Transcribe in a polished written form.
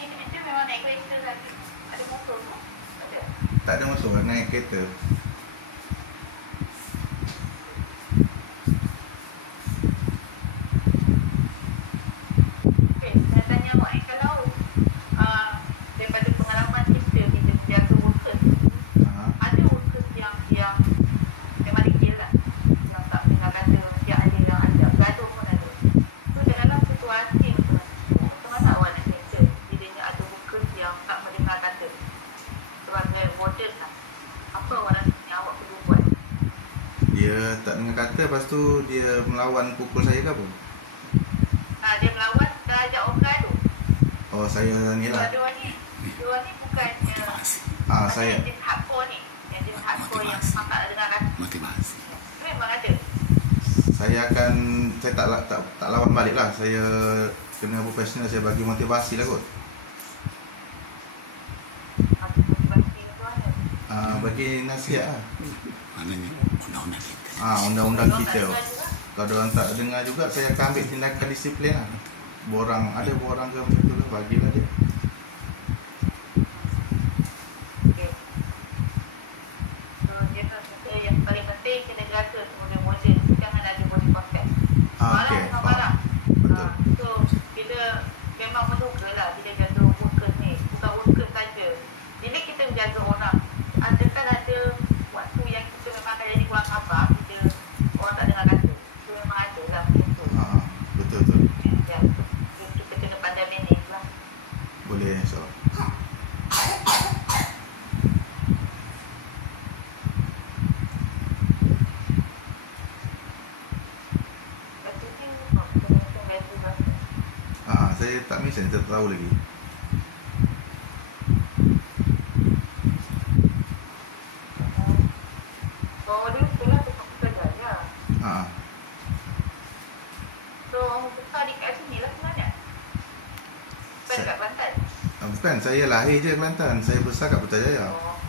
Itu memang naik kereta lagi. Ada motor tu? Ada. Tak ada motor, naik kereta. Okey, saya tanya awak, kalau daripada pengalaman kita jaga workers, ada workers yang memang degil lah, yang tak dengar kata, dia ada yang ada gaduh pun ada. So dalam situasi macam mana awak nak handle bila ada workers yang tak mendengar kata sebagai warden lah, apa awak rasa yang awak perlu buat? Dia tak dengar kata, lepas tu dia melawan pukul saya ke apa? Dia melawan, dah ajak orang gaduh. Oh, saya ni lah. Dua ni bukannya Saya yang jenis hardcore ni, yang jenis hardcore yang memang tak dengar kata. Motivasi. Itu memang ada. saya tak lawan balik lah. Saya kena profesional, saya bagi motivasi lah kot. Motivasi tu ada. Bagi nasihat lah. Maknanya undang-undang kita. Undang-undang Kalau kita. tak dengar juga, Kalau orang tak dengar juga, saya akan ambil tindakan disiplin lah. Borang ke macam tu lah, bagilah dia. okey. So dia kata yang paling penting kena jaga kemudian model, jangan ada body contact. Okey, Marah, faham. Betul. So bila memang menduga lah bila jaga workers ni, bukan workers saja. Bila kita menjaga orang, ada waktu yang kita memang akan jadi kurang sabar bila orang tak dengar kata. Itu memang ada lah macam tu. Betul. Ya, kita kena pandai manage lah. Boleh, so. Lepas tu kena biasa lah. Saya tak mission, saya tak tahu lagi. Bawa dulu sekolah tempat belajarnya. So orang besar di kat sini lah sebenarnya. Bukan kat Kelantan. Bukan, saya lahir je Kelantan. Saya besar kat Putrajaya. Oh.